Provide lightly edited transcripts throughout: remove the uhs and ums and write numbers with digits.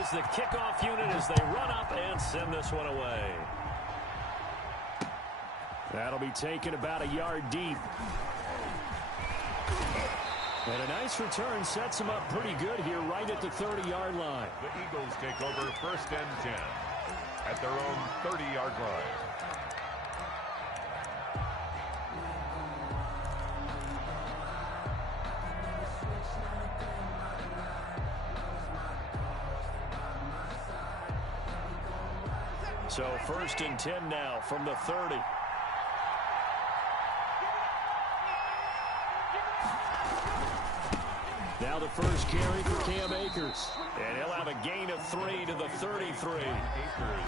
is the kickoff unit as they run up and send this one away. That'll be taken about a yard deep. And a nice return sets him up pretty good here right at the 30-yard line. The Eagles take over 1st and 10 at their own 30-yard line. So 1st and 10 now from the 30. Now the first carry for Cam Akers. And he'll have a gain of 3 to the 33. Akers,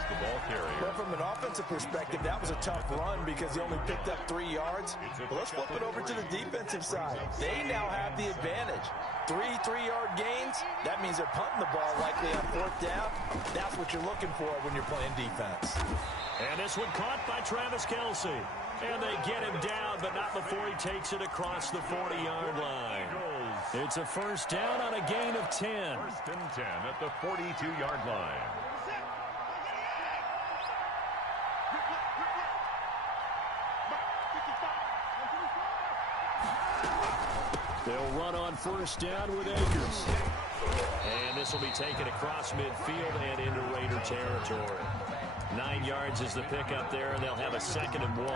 the ball carrier. Well, from an offensive perspective, that was a tough run because he only picked up 3 yards. But let's flip it over to the defensive side. They now have the advantage. 3 3-yard gains, that means they're punting the ball likely on 4th down. That's what you're looking for when you're playing defense. And this one caught by Travis Kelce. And they get him down, but not before he takes it across the 40-yard line. It's a 1st down on a gain of 10. 1st and 10 at the 42-yard line. They'll run on 1st down with Akers. And this will be taken across midfield and into Raider territory. 9 yards is the pickup there, and they'll have a 2nd and 1.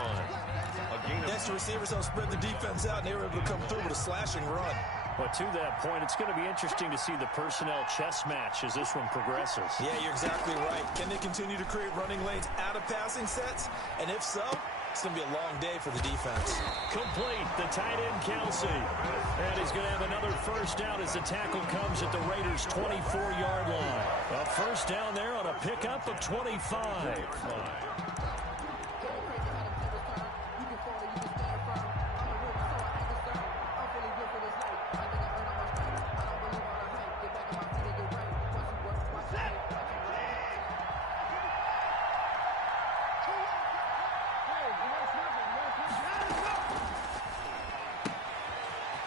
Next, the receivers don't spread the defense out, and they were able to come through with a slashing run. But to that point, it's going to be interesting to see the personnel chess match as this one progresses. Yeah, you're exactly right. Can they continue to create running lanes out of passing sets? And if so, it's going to be a long day for the defense. Complete, the tight end Kelce. And he's going to have another 1st down as the tackle comes at the Raiders' 24-yard line. A 1st down there on a pickup of 25.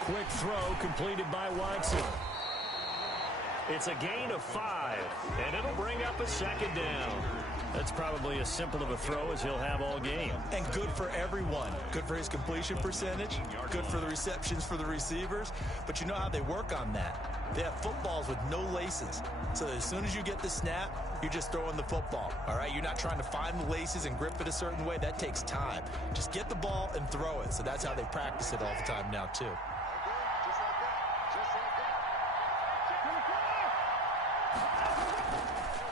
Quick throw completed by Watson. It's a gain of 5, and it'll bring up a 2nd down. That's probably as simple of a throw as he'll have all game. And good for everyone. Good for his completion percentage. Good for the receptions for the receivers. But you know how they work on that. They have footballs with no laces. So as soon as you get the snap, you're just throwing the football. All right? You're not trying to find the laces and grip it a certain way. That takes time. Just get the ball and throw it. So that's how they practice it all the time now, too.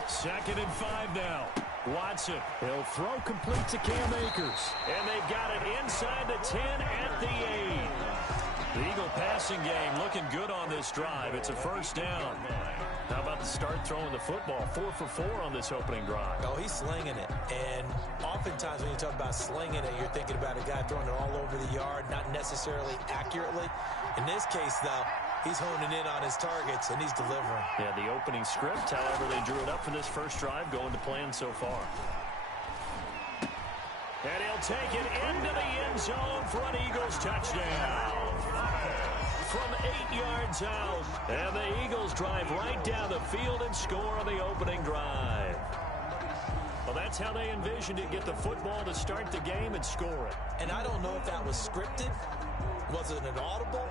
2nd and 5 now. Watson. He'll throw complete to Cam Akers. And they've got it inside the 10 at the 8. The Eagle passing game looking good on this drive. It's a 1st down. How about the start throwing the football? 4 for 4 on this opening drive. Oh, he's slinging it. And oftentimes when you talk about slinging it, you're thinking about a guy throwing it all over the yard, not necessarily accurately. In this case, though, he's honing in on his targets, and he's delivering. Yeah, the opening script, however, they drew it up for this first drive, going to plan so far. And he'll take it into the end zone for an Eagles touchdown. From 8 yards out. And the Eagles drive right down the field and score on the opening drive. Well, that's how they envisioned it, get the football to start the game and score it. And I don't know if that was scripted. Was it an audible?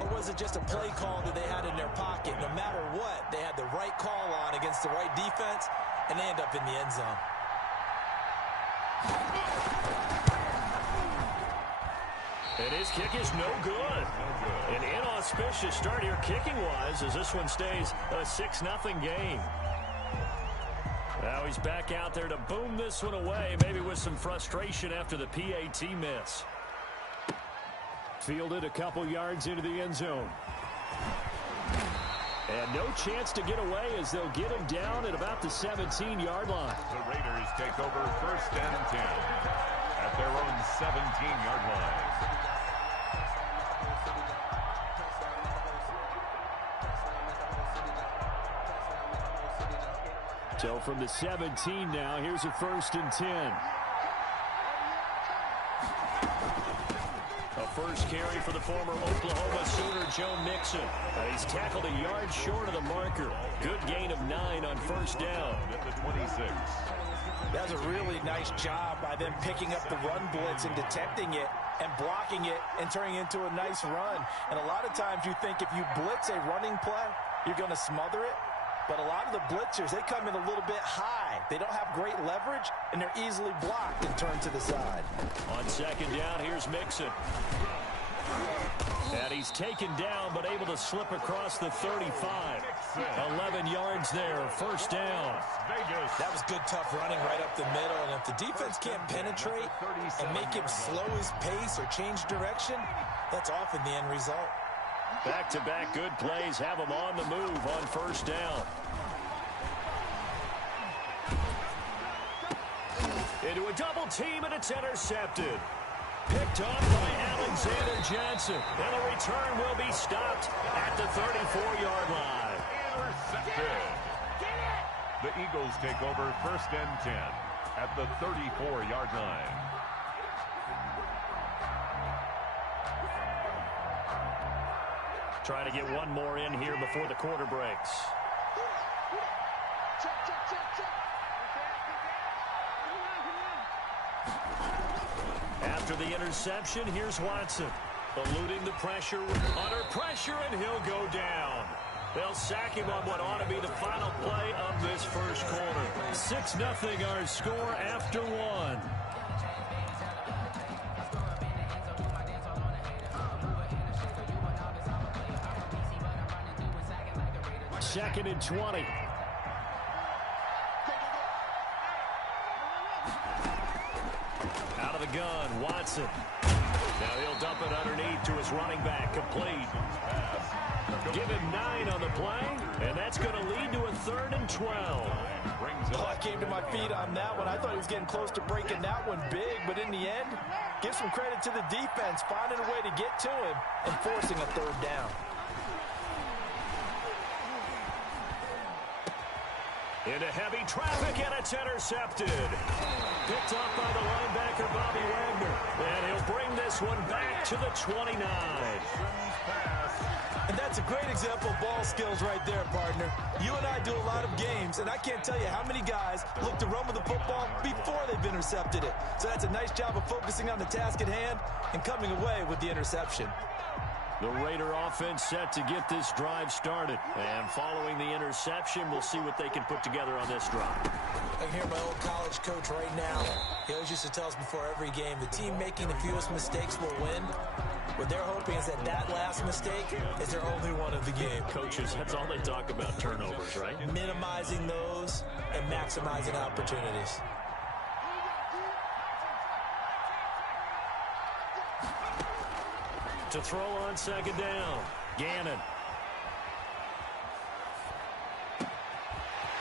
Or was it just a play call that they had in their pocket? No matter what, they had the right call on against the right defense, and they end up in the end zone. And his kick is no good. An inauspicious start here kicking-wise as this one stays a 6-0 game. Now he's back out there to boom this one away, maybe with some frustration after the PAT miss. Fielded a couple yards into the end zone. And no chance to get away as they'll get him down at about the 17-yard line. The Raiders take over 1st and 10 at their own 17-yard line. So from the 17 now, here's a 1st and 10. A first carry for the former Oklahoma Sooner, Joe Mixon. He's tackled a yard short of the marker. Good gain of 9 on first down. At the 26. That was a really nice job by them picking up the run blitz and detecting it and blocking it and turning it into a nice run. And a lot of times you think if you blitz a running play, you're going to smother it. But a lot of the blitzers, they come in a little bit high. They don't have great leverage, and they're easily blocked and turned to the side. On second down, here's Mixon. And he's taken down, but able to slip across the 35. 11 yards there, first down. That was good, tough running right up the middle. And if the defense can't penetrate and make him slow his pace or change direction, that's often the end result. Back-to-back good plays have him on the move on first down. Into a double team, and it's intercepted. Picked off by Alexander Johnson. And the return will be stopped at the 34-yard line. Intercepted. The Eagles take over first and 10 at the 34-yard line. Trying to get one more in here before the quarter breaks. After the interception, here's Watson. Eluding the pressure, under pressure, and he'll go down. They'll sack him on what ought to be the final play of this first quarter. 6-0 our score after one. Second and 20. Out of the gun, Watson. Now he'll dump it underneath to his running back, complete. Give him 9 on the play, and that's going to lead to a 3rd and 12. Oh, I came to my feet on that one. I thought he was getting close to breaking that one big, but in the end, give some credit to the defense, finding a way to get to him and forcing a 3rd down. Into heavy traffic, and it's intercepted. Picked up by the linebacker, Bobby Wagner. And he'll bring this one back to the 29. And that's a great example of ball skills right there, partner. You and I do a lot of games, and I can't tell you how many guys look to run with the football before they've intercepted it. So that's a nice job of focusing on the task at hand and coming away with the interception. The Raider offense set to get this drive started. And following the interception, we'll see what they can put together on this drive. I can hear my old college coach right now. He always used to tell us before every game, the team making the fewest mistakes will win. What they're hoping is that last mistake is their only one of the game. Coaches, that's all they talk about, turnovers, right? Minimizing those and maximizing opportunities. To throw on second down, Gannon.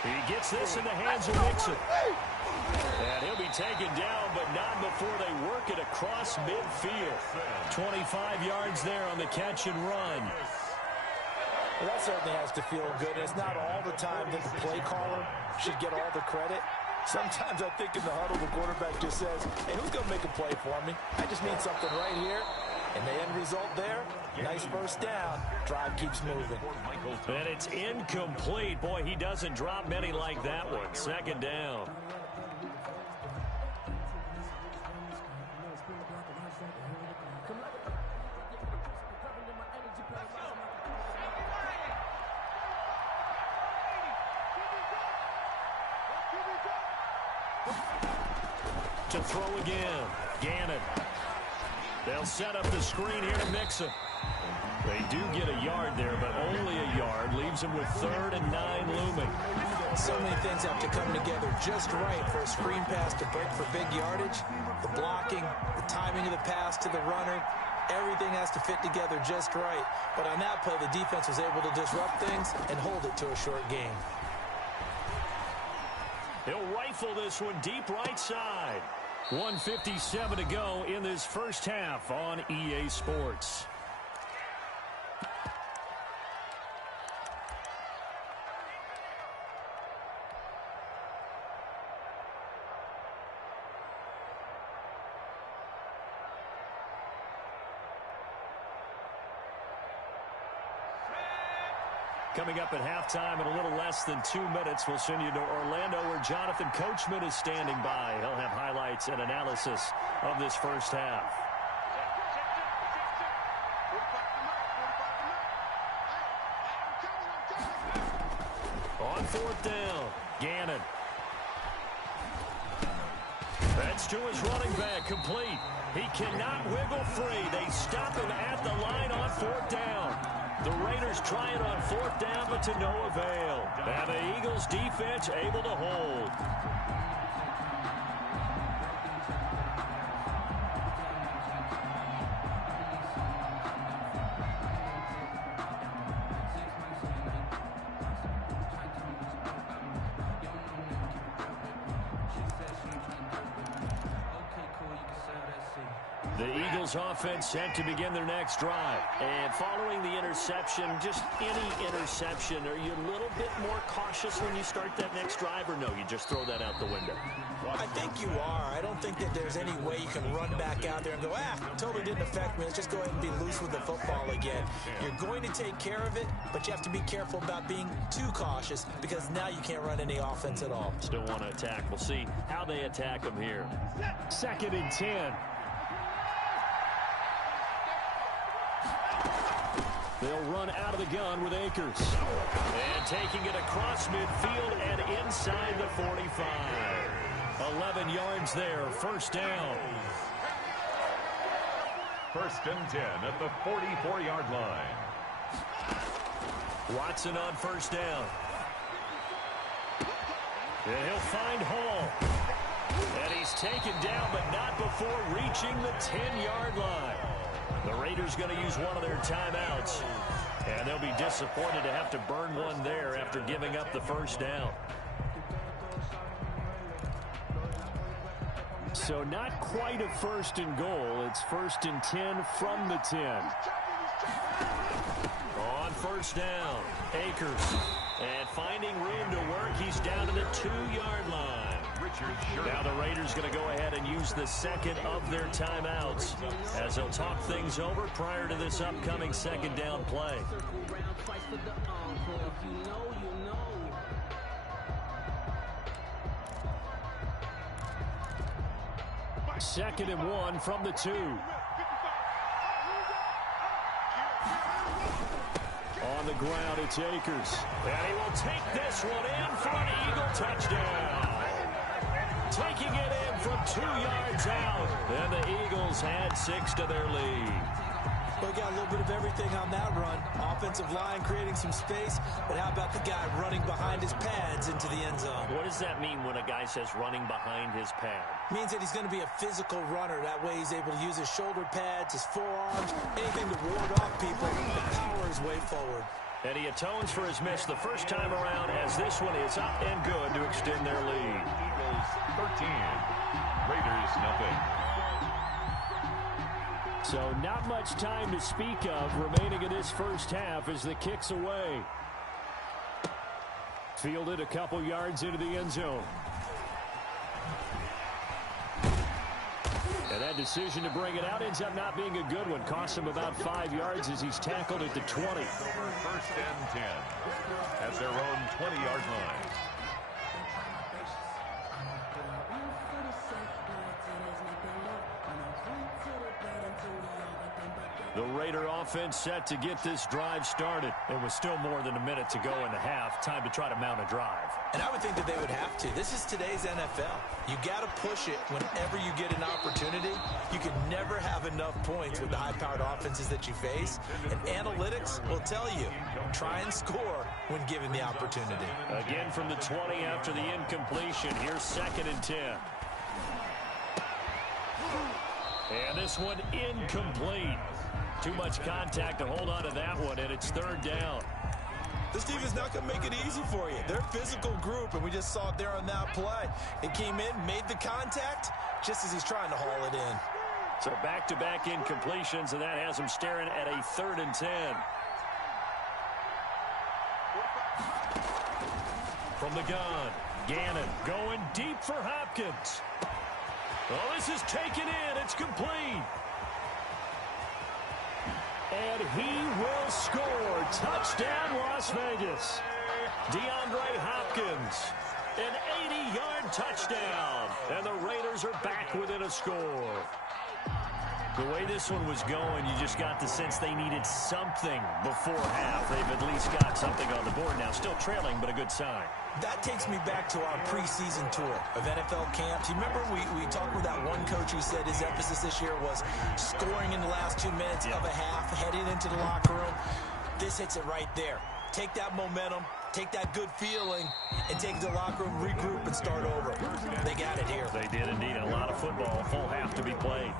He gets this in the hands of Mixon. And he'll be taken down, but not before they work it across midfield. 25 yards there on the catch and run. Well, that certainly has to feel good. It's not all the time that the play caller should get all the credit. Sometimes I think in the huddle, the quarterback just says, hey, who's going to make a play for me? I just need something right here. And the end result there, nice first down. Drive keeps moving. And it's incomplete. Boy, he doesn't drop many like that one. Second down. To throw again, Gannon. They'll set up the screen here to Mixon. They do get a yard there, but only a yard. Leaves them with 3rd and 9 looming. So many things have to come together just right for a screen pass to break for big yardage. The blocking, the timing of the pass to the runner, everything has to fit together just right. But on that play, the defense was able to disrupt things and hold it to a short game. He'll rifle this one deep right side. 1:57 to go in this first half on EA Sports. Coming up at halftime in a little less than 2 minutes, we'll send you to Orlando where Jonathan Coachman is standing by. He'll have highlights and analysis of this first half. On fourth down, Gannon. That's to his running back, complete. He cannot wiggle free. They stop him at the line on fourth down. The Raiders try it on fourth down, but to no avail. And the Eagles defense able to hold. The Eagles offense set to begin their next drive. And following the interception, just any interception, are you a little bit more cautious when you start that next drive, or no, you just throw that out the window? I think you are. I don't think that there's any way you can run back out there and go, totally didn't affect me. Let's just go ahead and be loose with the football again. You're going to take care of it, but you have to be careful about being too cautious because now you can't run any offense at all. Still want to attack. We'll see how they attack them here. 2nd and 10. They'll run out of the gun with Akers. And taking it across midfield and inside the 45. 11 yards there, first down. 1st and 10 at the 44-yard line. Watson on first down. And he'll find Hall. And he's taken down, but not before reaching the 10-yard line. The Raiders going to use one of their timeouts. And they'll be disappointed to have to burn one there after giving up the first down. So not quite a 1st and goal. It's 1st and 10 from the 10. On first down, Akers. And finding room to work, he's down to the 2-yard line. Now the Raiders going to go ahead and use the second of their timeouts as they'll talk things over prior to this upcoming second down play. 2nd and 1 from the 2. On the ground, it's Akers. And he will take this one in for an Eagle touchdown. Taking it in from 2 yards out. And the Eagles had 6 to their lead. We got a little bit of everything on that run. Offensive line creating some space, but how about the guy running behind his pads into the end zone? What does that mean when a guy says running behind his pad? Means that he's going to be a physical runner. That way he's able to use his shoulder pads, his forearms, anything to ward off people and power his way forward. And he atones for his miss the first time around as this one is up and good to extend their lead. Eagles 13, Raiders nothing. So not much time to speak of remaining in this first half as the kick's away. Fielded a couple yards into the end zone. And that decision to bring it out ends up not being a good one. Costs him about 5 yards as he's tackled at the 20. 1st and 10 at their own 20-yard line. The Raider offense set to get this drive started. There was still more than a minute to go in the half. Time to try to mount a drive. And I would think that they would have to. This is today's NFL. You got to push it whenever you get an opportunity. You can never have enough points with the high-powered offenses that you face. And analytics will tell you, try and score when given the opportunity. Again from the 20 after the incompletion. Here's 2nd and 10. And this one incomplete. Too much contact to hold on to that one, and it's 3rd down. This team is not going to make it easy for you. They're a physical group, and we just saw it there on that play. It came in, made the contact, just as he's trying to haul it in. So back-to-back incompletions, and that has him staring at a 3rd and 10. From the gun, Gannon going deep for Hopkins. Oh, this is taken in. It's complete. And he will score. Touchdown, Las Vegas. DeAndre Hopkins, an 80-yard touchdown. And the Raiders are back within a score. The way this one was going, you just got the sense they needed something before half. They've at least got something on the board now. Still trailing, but a good sign. That takes me back to our preseason tour of NFL camps. You remember we talked with that one coach who said his emphasis this year was scoring in the last 2 minutes of a half, heading into the locker room. This hits it right there. Take that momentum, take that good feeling, and take it to the locker room, regroup, and start over. They got it here. They did indeed. A lot of football, full half to be played.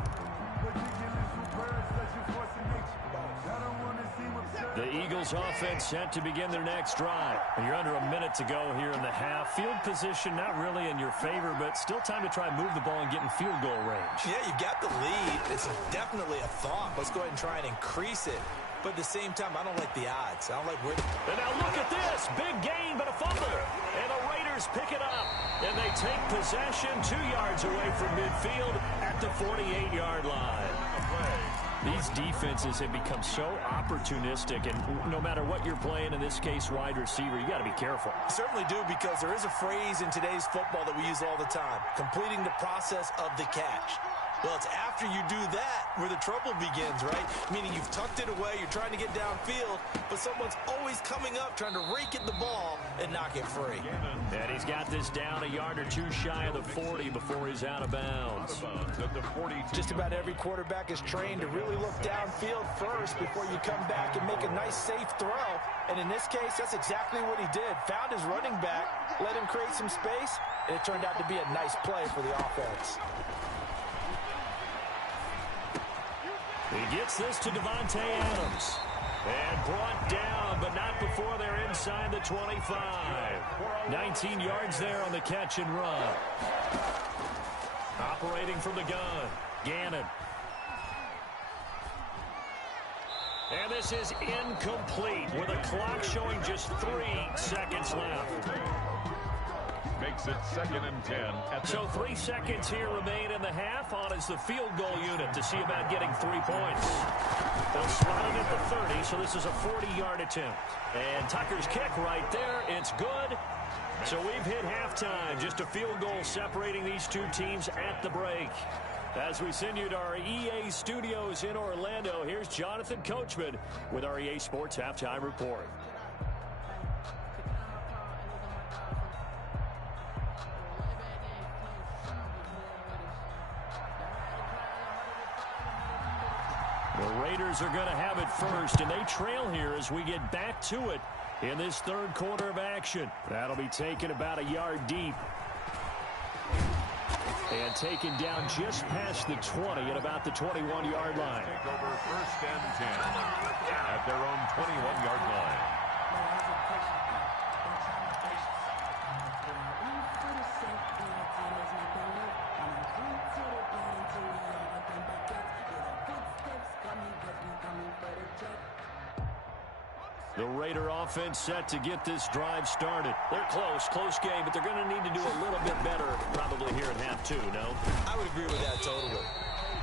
The Eagles offense set to begin their next drive. And you're under a minute to go here in the half. Field position not really in your favor, but still time to try and move the ball and get in field goal range. Yeah, you've got the lead. It's definitely a thought. Let's go ahead and try and increase it. But at the same time, I don't like the odds. I don't like where... And now look at this. Big gain, but a fumble. And the Raiders pick it up. And they take possession 2 yards away from midfield at the 48-yard line. These defenses have become so opportunistic, and no matter what you're playing, in this case, wide receiver, you got to be careful. Certainly do, because there is a phrase in today's football that we use all the time, completing the process of the catch. Well, it's after you do that where the trouble begins, right? Meaning you've tucked it away, you're trying to get downfield, but someone's always coming up trying to rake at the ball and knock it free. And he's got this down a yard or two shy of the 40 before he's out of bounds. Just about every quarterback is trained to really look downfield first before you come back and make a nice, safe throw. And in this case, that's exactly what he did. Found his running back, let him create some space, and it turned out to be a nice play for the offense. He gets this to Devontae Adams. And brought down, but not before they're inside the 25. 19 yards there on the catch and run. Operating from the gun, Gannon. And this is incomplete with a clock showing just 3 seconds left. Makes it 2nd and 10. So 3 seconds here remain in the half on as the field goal unit to see about getting 3 points. They'll spot it at the 30, so this is a 40-yard attempt. And Tucker's kick right there, it's good. So we've hit halftime, just a field goal separating these two teams at the break. As we send you to our EA studios in Orlando, here's Jonathan Coachman with our EA Sports Halftime Report. The Raiders are going to have it first, and they trail here as we get back to it in this third quarter of action. That'll be taken about a yard deep. And taken down just past the 20 at about the 21-yard line. Take over 1st and 10 at their own 21-yard line. The Raider offense set to get this drive started. They're close game, but they're going to need to do a little bit better probably here in half 2, no? I would agree with that totally.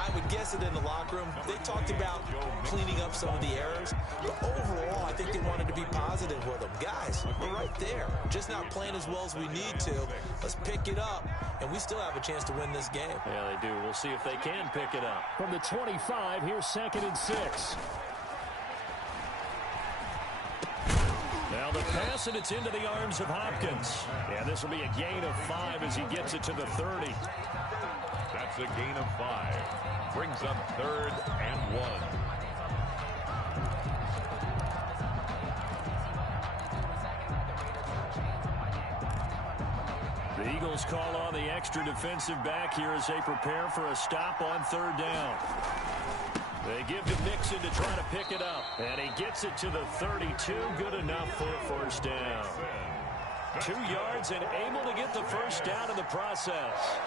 I would guess it in the locker room. They talked about cleaning up some of the errors, but overall, I think they wanted to be positive with them. Guys, we're right there. Just not playing as well as we need to. Let's pick it up, and we still have a chance to win this game. Yeah, they do. We'll see if they can pick it up. From the 25, here's 2nd and 6. Now the pass, and it's into the arms of Hopkins. Yeah, this will be a gain of 5 as he gets it to the 30. That's a gain of 5. Brings up 3rd and 1. The Eagles call on the extra defensive back here as they prepare for a stop on 3rd down. They give to Mixon to try to pick it up. And he gets it to the 32. Good enough for a 1st down. 2 yards and able to get the 1st down in the process.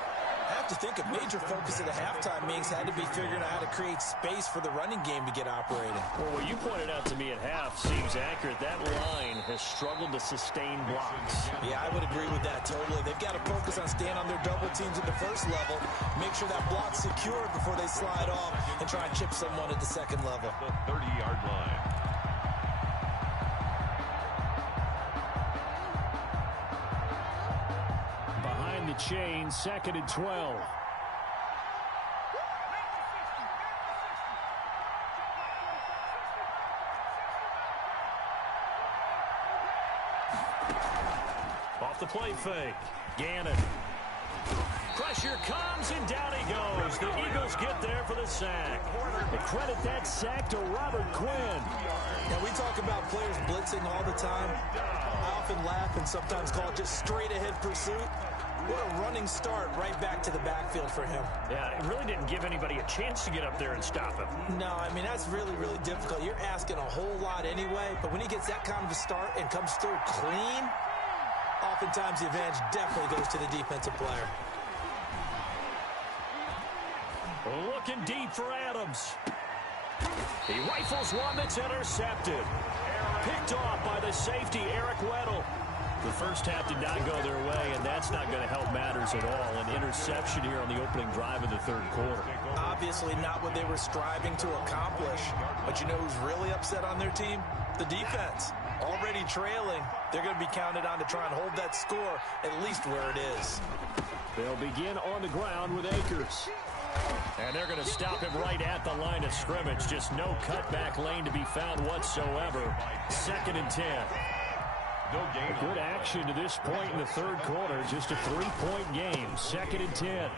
I have to think a major focus at the halftime meetings had to be figuring out how to create space for the running game to get operating. Well, what you pointed out to me at half seems accurate. That line has struggled to sustain blocks. Yeah, I would agree with that totally. They've got to focus on staying on their double teams at the 1st level, make sure that block's secured before they slide off and try and chip someone at the 2nd level. The 30-yard line. chain, 2nd and 12. Off the play fake. Gannon. Pressure comes, and down he goes. The Eagles get there for the sack. They credit that sack to Robert Quinn. Yeah, we talk about players blitzing all the time. I often laugh and sometimes call it just straight-ahead pursuit. What a running start right back to the backfield for him. Yeah, it really didn't give anybody a chance to get up there and stop him. No, I mean, that's really, really difficult. You're asking a whole lot anyway, but when he gets that kind of a start and comes through clean, oftentimes the advantage definitely goes to the defensive player. Looking deep for Adams. He rifles one that's intercepted. Picked off by the safety, Eric Weddle. The first half did not go their way, and that's not going to help matters at all. An interception here on the opening drive of the third quarter. Obviously not what they were striving to accomplish. But you know who's really upset on their team? The defense. Already trailing, they're going to be counted on to try and hold that score at least where it is. They'll begin on the ground with Akers. And they're going to stop him right at the line of scrimmage. Just no cutback lane to be found whatsoever. 2nd and 10. Good action to this point in the third quarter. Just a 3-point game. 2nd and 10.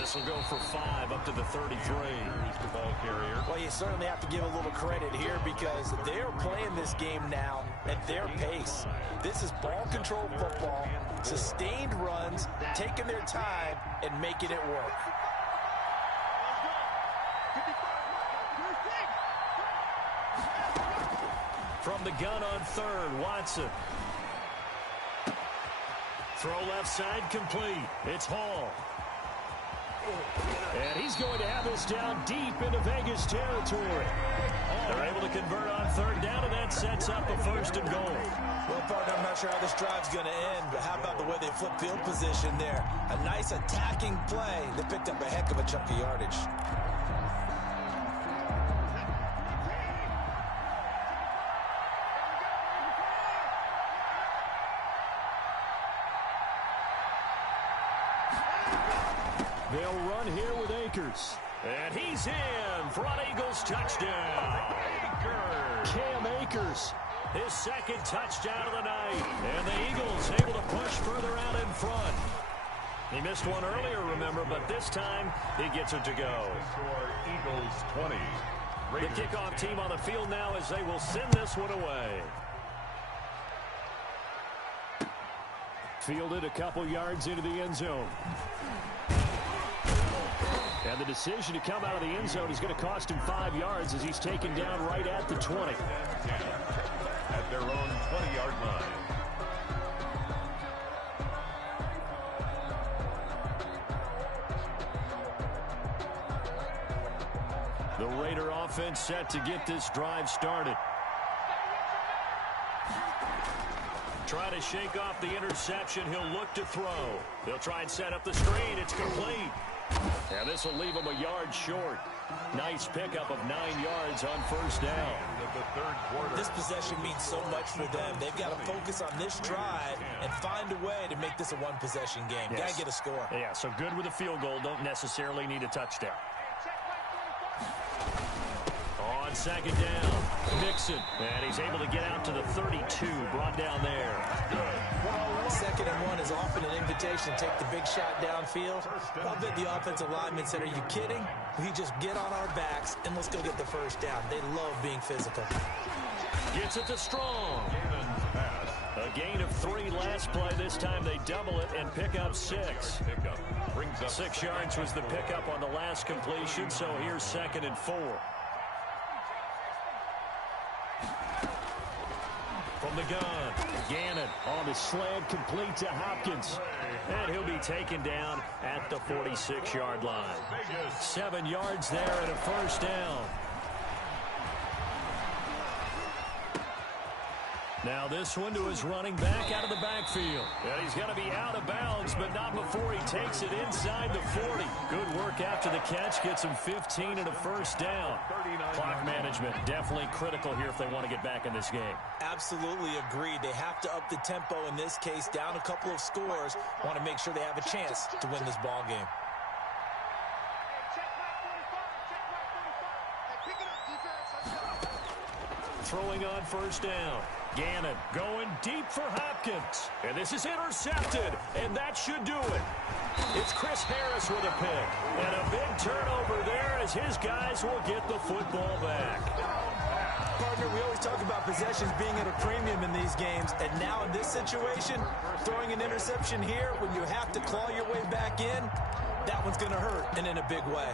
This will go for 5 up to the 33. The ball carrier. Well, you certainly have to give a little credit here because they're playing this game now at their pace. This is ball control football, sustained runs, taking their time, and making it work. From the gun on third, Watson. Throw left side complete. It's Hall. And he's going to have this down deep into Vegas territory. They're able to convert on third down, and that sets up a 1st and goal. Well, partner, I'm not sure how this drive's going to end, but how about the way they flip field position there? A nice attacking play that picked up a heck of a chunk of yardage. They'll run here with Akers. And he's in for an Eagles touchdown. Cam Akers, his 2nd touchdown of the night. And the Eagles able to push further out in front. He missed one earlier, remember, but this time he gets it to go. Eagles 20. The kickoff team on the field now as they will send this one away. Fielded a couple yards into the end zone. And the decision to come out of the end zone is going to cost him 5 yards as he's taken down right at the 20. At their own 20-yard line. The Raider offense set to get this drive started. Try to shake off the interception. He'll look to throw. They'll try and set up the screen. It's complete. And this will leave him a yard short. Nice pickup of 9 yards on 1st down. The third quarter. This possession means so much for them. They've got to focus on this drive and find a way to make this a one-possession game. Yes. Got to get a score. Yeah, so good with a field goal. Don't necessarily need a touchdown. On 2nd down, Nixon. And he's able to get out to the 32, brought down there. 2nd and 1 is often an invitation to take the big shot downfield. I bet the offensive linemen said, are you kidding? We just get on our backs and let's go get the 1st down. They love being physical. Gets it to Strong. A gain of 3 last play. This time they double it and pick up 6. Brings up 6 yards was the pickup on the last completion, so here's 2nd and 4. From the gun, Gannon on the slant, complete to Hopkins. And he'll be taken down at the 46-yard line. 7 yards there and a 1st down. Now this one to his running back out of the backfield. And he's going to be out of bounds, but not before he takes it inside the 40. Good work after the catch. Gets him 15 and a first down. Clock management definitely critical here if they want to get back in this game. Absolutely agreed. They have to up the tempo in this case. Down a couple of scores. Want to make sure they have a chance to win this ball game. Throwing on first down. Gannon going deep for Hopkins. And this is intercepted. And that should do it. It's Chris Harris with a pick. And a big turnover there as his guys will get the football back. Partner, we always talk about possessions being at a premium in these games. And now in this situation, throwing an interception here when you have to claw your way back in, that one's going to hurt, and in a big way.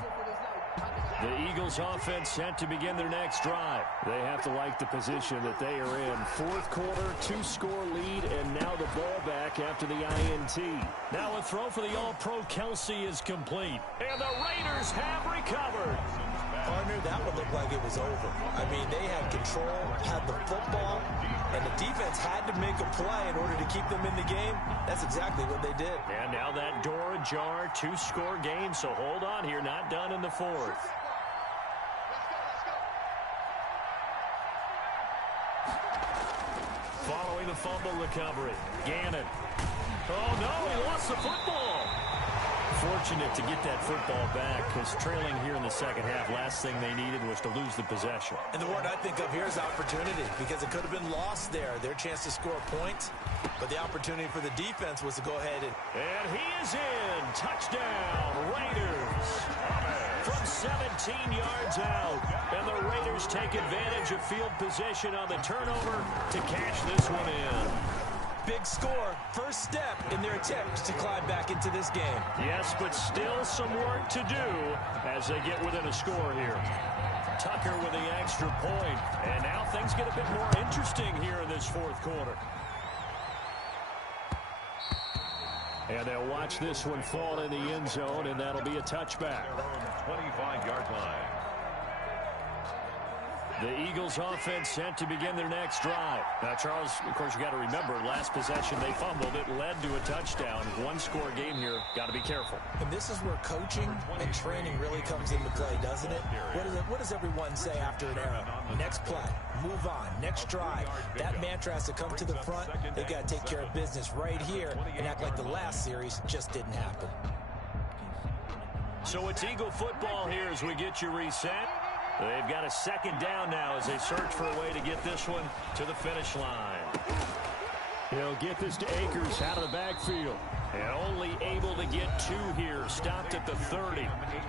The Eagles offense set to begin their next drive. They have to like the position that they are in. Fourth quarter, 2-score lead, and now the ball back after the INT. Now a throw for the All-Pro Kelsey is complete. And the Raiders have recovered. Partner, that would look like it was over. I mean, they had control, had the football, and the defense had to make a play in order to keep them in the game. That's exactly what they did. And now that door ajar, 2-score game, so hold on here, not done in the fourth. Following the fumble recovery, Gannon. Oh, no, he lost the football. Fortunate to get that football back because trailing here in the second half, last thing they needed was to lose the possession. And the word I think of here is opportunity because it could have been lost there, their chance to score points. But the opportunity for the defense was to go ahead and he is in. Touchdown, Raiders. From 17 yards out. And the Raiders take advantage of field position on the turnover to cash this one in. Big score, first step in their attempt to climb back into this game. Yes, but still some work to do as they get within a score here. Tucker with the extra point. And now things get a bit more interesting here in this fourth quarter. And they'll watch this one fall in the end zone, and that'll be a touchback. 25-yard line. The Eagles offense set to begin their next drive. Now, Charles, of course, you got to remember, last possession they fumbled. It led to a touchdown. One-score game here. Got to be careful. And this is where coaching and training really comes into play, doesn't it? What does everyone say after an error? Next play, move on, next drive. That mantra has to come to the front. They've got to take care of business right here and act like the last series just didn't happen. So it's Eagle football here as we get you reset. They've got a second down now as they search for a way to get this one to the finish line. He'll get this to Akers out of the backfield. And only able to get two here. Stopped at the 30.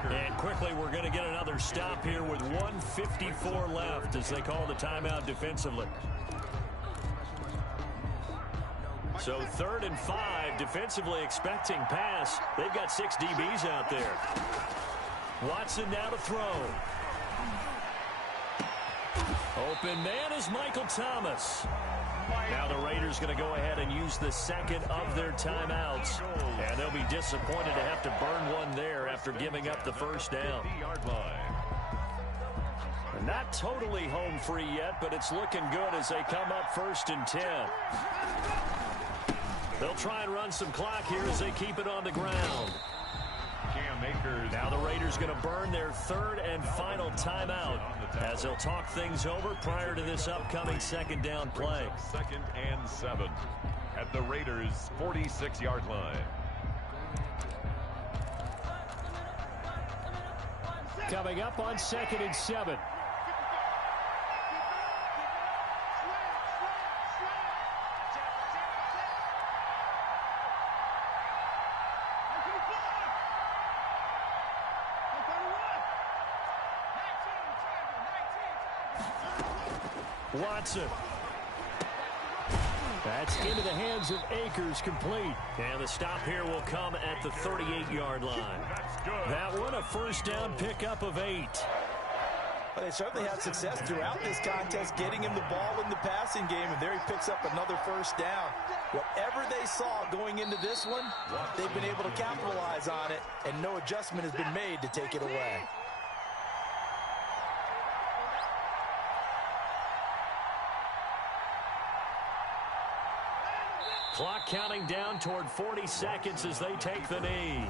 And quickly we're going to get another stop here with 1:54 left as they call the timeout defensively. So 3rd and 5, defensively expecting pass. They've got 6 DBs out there. Watson now to throw. Open man is Michael Thomas. Now the Raiders going to go ahead and use the second of their timeouts. And they'll be disappointed to have to burn one there after giving up the first down. Not totally home free yet, but it's looking good as they come up 1st and 10. They'll try and run some clock here as they keep it on the ground. Now the Raiders going to burn their 3rd and final timeout as they'll talk things over prior to this upcoming second down play. 2nd and 7 at the Raiders' 46-yard line. Coming up on 2nd and 7. Watson. That's into the hands of Akers, complete. And the stop here will come at the 38-yard line. That one, a first down pickup of 8. Well, they certainly had success throughout this contest, getting him the ball in the passing game, and there he picks up another first down. Whatever they saw going into this one, they've been able to capitalize on it, and no adjustment has been made to take it away. Clock counting down toward 40 seconds as they take the knee.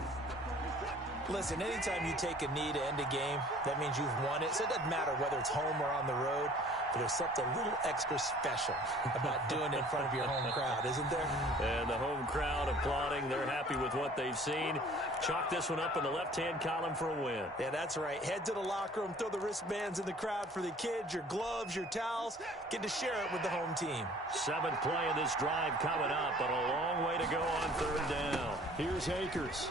Listen, anytime you take a knee to end a game, that means you've won it. So it doesn't matter whether it's home or on the road, but there's something a little extra special about doing it in front of your home crowd, isn't there? And the home crowd applauding. They're happy with what they've seen. Chalk this one up in the left-hand column for a win. Yeah, that's right. Head to the locker room, throw the wristbands in the crowd for the kids, your gloves, your towels. Get to share it with the home team. 7th play of this drive coming up, but a long way to go on 3rd down. Here's Akers.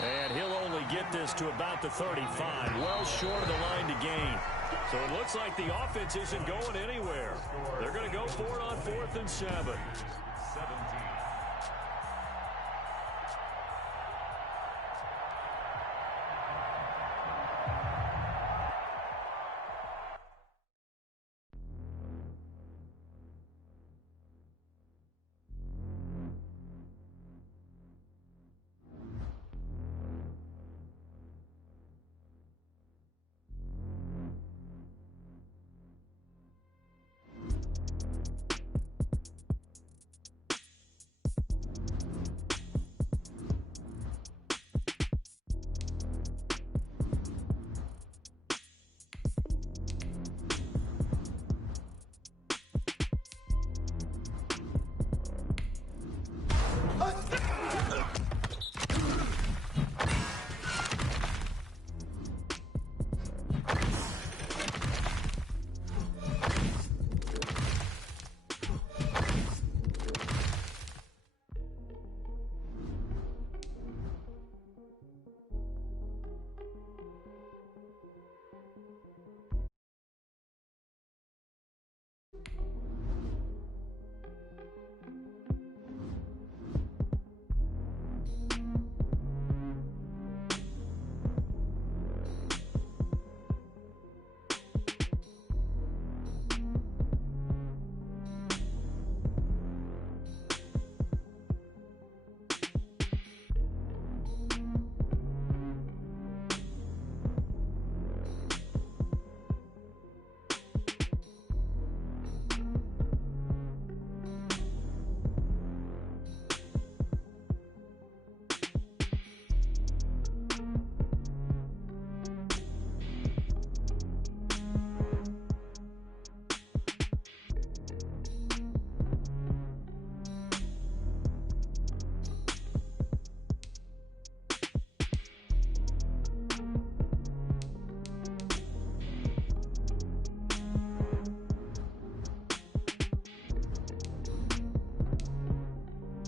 And he'll only get this to about the 35, well short of the line to gain. So it looks like the offense isn't going anywhere. They're going to go for it on 4th and 7.